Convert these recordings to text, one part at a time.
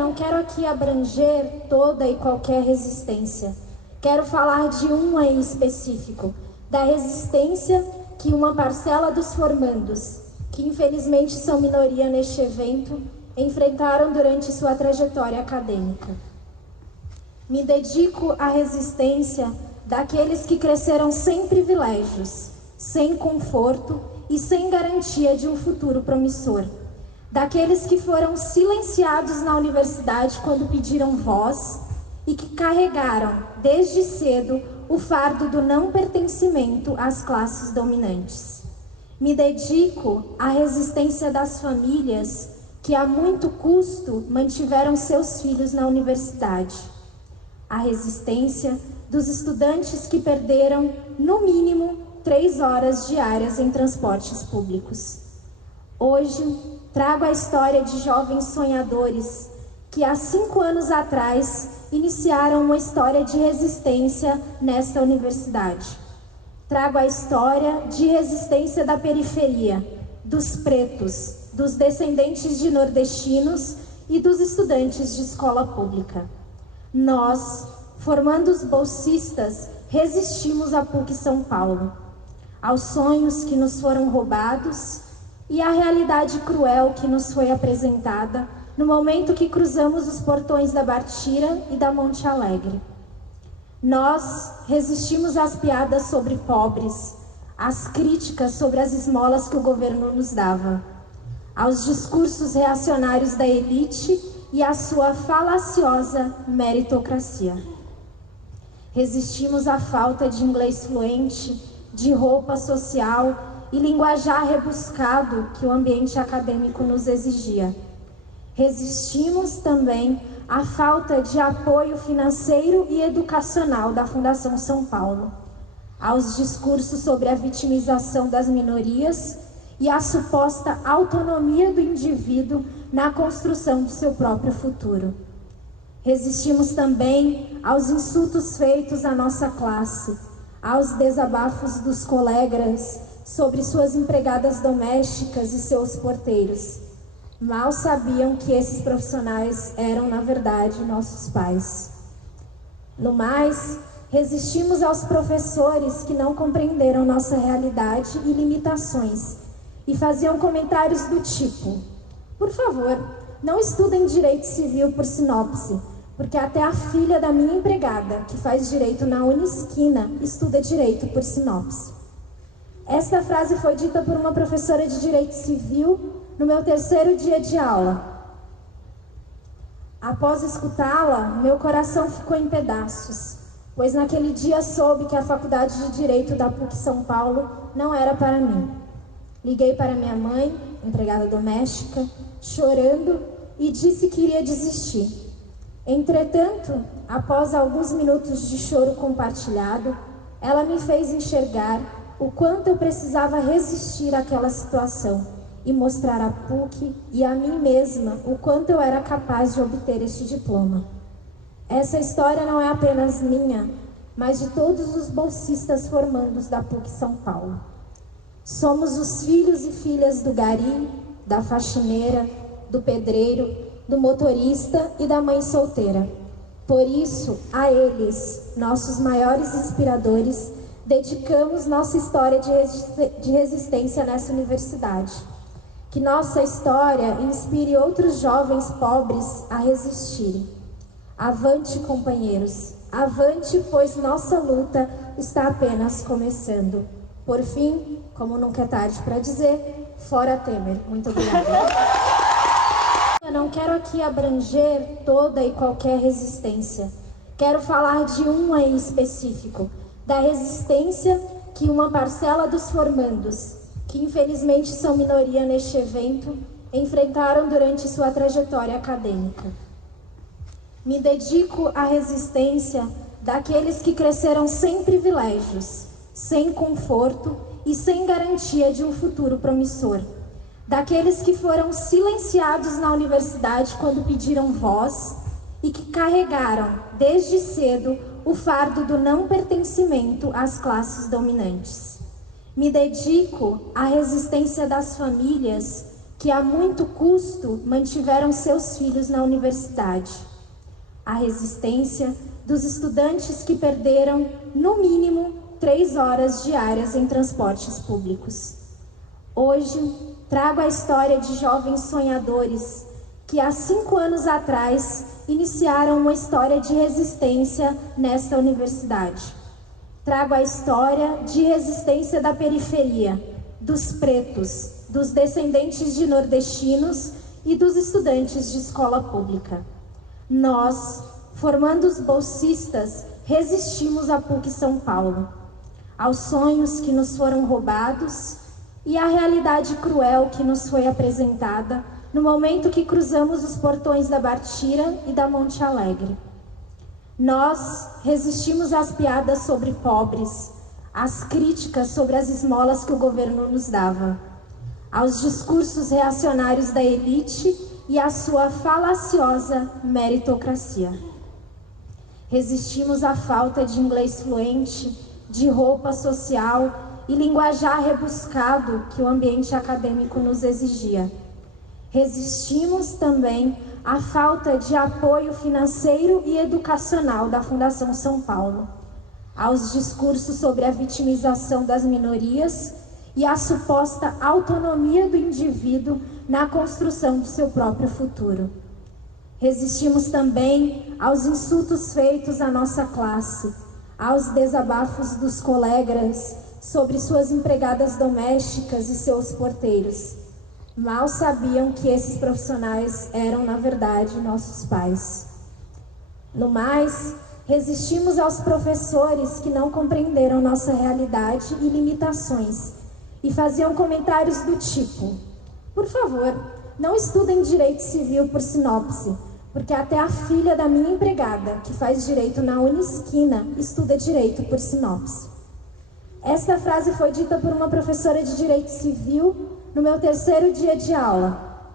não quero aqui abranger toda e qualquer resistência. Quero falar de uma em específico, da resistência que uma parcela dos formandos, que infelizmente são minoria neste evento, enfrentaram durante sua trajetória acadêmica. Me dedico à resistência daqueles que cresceram sem privilégios, sem conforto e sem garantia de um futuro promissor. Daqueles que foram silenciados na universidade quando pediram voz e que carregaram, desde cedo, o fardo do não pertencimento às classes dominantes. Me dedico à resistência das famílias que, a muito custo, mantiveram seus filhos na universidade. A resistência dos estudantes que perderam, no mínimo, 3 horas diárias em transportes públicos. Hoje, trago a história de jovens sonhadores que, há 5 anos atrás, iniciaram uma história de resistência nesta universidade. Trago a história de resistência da periferia, dos pretos, dos descendentes de nordestinos e dos estudantes de escola pública. Nós, formando os bolsistas, resistimos à PUC São Paulo, aos sonhos que nos foram roubados e à realidade cruel que nos foi apresentada no momento que cruzamos os portões da Bartira e da Monte Alegre. Nós resistimos às piadas sobre pobres, às críticas sobre as esmolas que o governo nos dava, aos discursos reacionários da elite e à sua falaciosa meritocracia. Resistimos à falta de inglês fluente, de roupa social e linguajar rebuscado que o ambiente acadêmico nos exigia. Resistimos também à falta de apoio financeiro e educacional da Fundação São Paulo, aos discursos sobre a vitimização das minorias e à suposta autonomia do indivíduo na construção do seu próprio futuro. Resistimos também aos insultos feitos à nossa classe, aos desabafos dos colegas sobre suas empregadas domésticas e seus porteiros. Mal sabiam que esses profissionais eram, na verdade, nossos pais. No mais, resistimos aos professores que não compreenderam nossa realidade e limitações e faziam comentários do tipo: por favor, não estudem direito civil por sinopse, porque até a filha da minha empregada, que faz direito na Unisquina, estuda direito por sinopse. Esta frase foi dita por uma professora de direito civil no meu 3º dia de aula. Após escutá-la, meu coração ficou em pedaços, pois naquele dia soube que a Faculdade de Direito da PUC São Paulo não era para mim. Liguei para minha mãe, empregada doméstica, chorando, e disse que iria desistir. Entretanto, após alguns minutos de choro compartilhado, ela me fez enxergar o quanto eu precisava resistir àquela situação e mostrar à PUC e a mim mesma o quanto eu era capaz de obter este diploma. Essa história não é apenas minha, mas de todos os bolsistas formandos da PUC São Paulo. Somos os filhos e filhas do gari, da faxineira, do pedreiro, do motorista e da mãe solteira. Por isso, a eles, nossos maiores inspiradores, dedicamos nossa história de resistência nessa universidade. Que nossa história inspire outros jovens pobres a resistirem. Avante, companheiros, avante, pois nossa luta está apenas começando. Por fim, como nunca é tarde para dizer, fora Temer. Muito obrigada. Eu não quero aqui abranger toda e qualquer resistência. Quero falar de uma em específico, da resistência que uma parcela dos formandos, que infelizmente são minoria neste evento, enfrentaram durante sua trajetória acadêmica. Me dedico à resistência daqueles que cresceram sem privilégios, sem conforto e sem garantia de um futuro promissor. Daqueles que foram silenciados na universidade quando pediram voz e que carregaram, desde cedo, o fardo do não pertencimento às classes dominantes. Me dedico à resistência das famílias que a muito custo mantiveram seus filhos na universidade. A resistência dos estudantes que perderam, no mínimo, 3 horas diárias em transportes públicos. Hoje, trago a história de jovens sonhadores que há 5 anos atrás iniciaram uma história de resistência nesta universidade. Trago a história de resistência da periferia, dos pretos, dos descendentes de nordestinos e dos estudantes de escola pública. Nós, formandos bolsistas, resistimos à PUC São Paulo, aos sonhos que nos foram roubados e à realidade cruel que nos foi apresentada no momento que cruzamos os portões da Bartira e da Monte Alegre. Nós resistimos às piadas sobre pobres, às críticas sobre as esmolas que o governo nos dava, aos discursos reacionários da elite e à sua falaciosa meritocracia. Resistimos à falta de inglês fluente, de roupa social e linguajar rebuscado que o ambiente acadêmico nos exigia. Resistimos também à falta de apoio financeiro e educacional da Fundação São Paulo, aos discursos sobre a vitimização das minorias e à suposta autonomia do indivíduo na construção do seu próprio futuro. Resistimos também aos insultos feitos à nossa classe, aos desabafos dos colegas sobre suas empregadas domésticas e seus porteiros. Mal sabiam que esses profissionais eram, na verdade, nossos pais. No mais, resistimos aos professores que não compreenderam nossa realidade e limitações e faziam comentários do tipo: por favor, não estudem direito civil por sinopse, porque até a filha da minha empregada, que faz direito na Unisquina, estuda direito por sinopse. Esta frase foi dita por uma professora de direito civil no meu 3º dia de aula.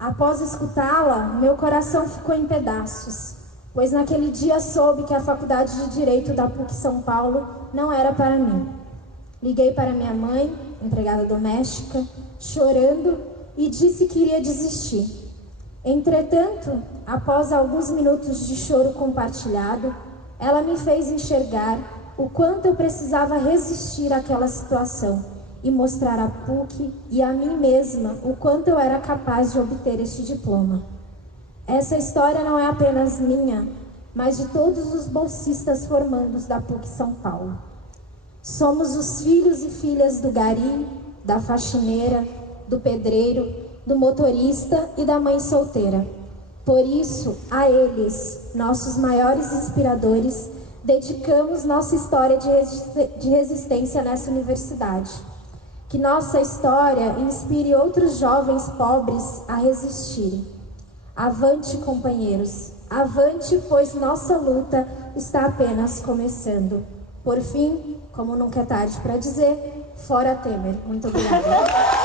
Após escutá-la, meu coração ficou em pedaços, pois naquele dia soube que a Faculdade de Direito da PUC São Paulo não era para mim. Liguei para minha mãe, empregada doméstica, chorando, e disse que iria desistir. Entretanto, após alguns minutos de choro compartilhado, ela me fez enxergar o quanto eu precisava resistir àquela situação e mostrar à PUC e a mim mesma o quanto eu era capaz de obter este diploma. Essa história não é apenas minha, mas de todos os bolsistas formandos da PUC São Paulo. Somos os filhos e filhas do gari, da faxineira, do pedreiro, do motorista e da mãe solteira. Por isso, a eles, nossos maiores inspiradores, dedicamos nossa história de resistência nessa universidade. Que nossa história inspire outros jovens pobres a resistirem. Avante, companheiros! Avante, pois nossa luta está apenas começando. Por fim, como nunca é tarde para dizer, fora Temer. Muito obrigada.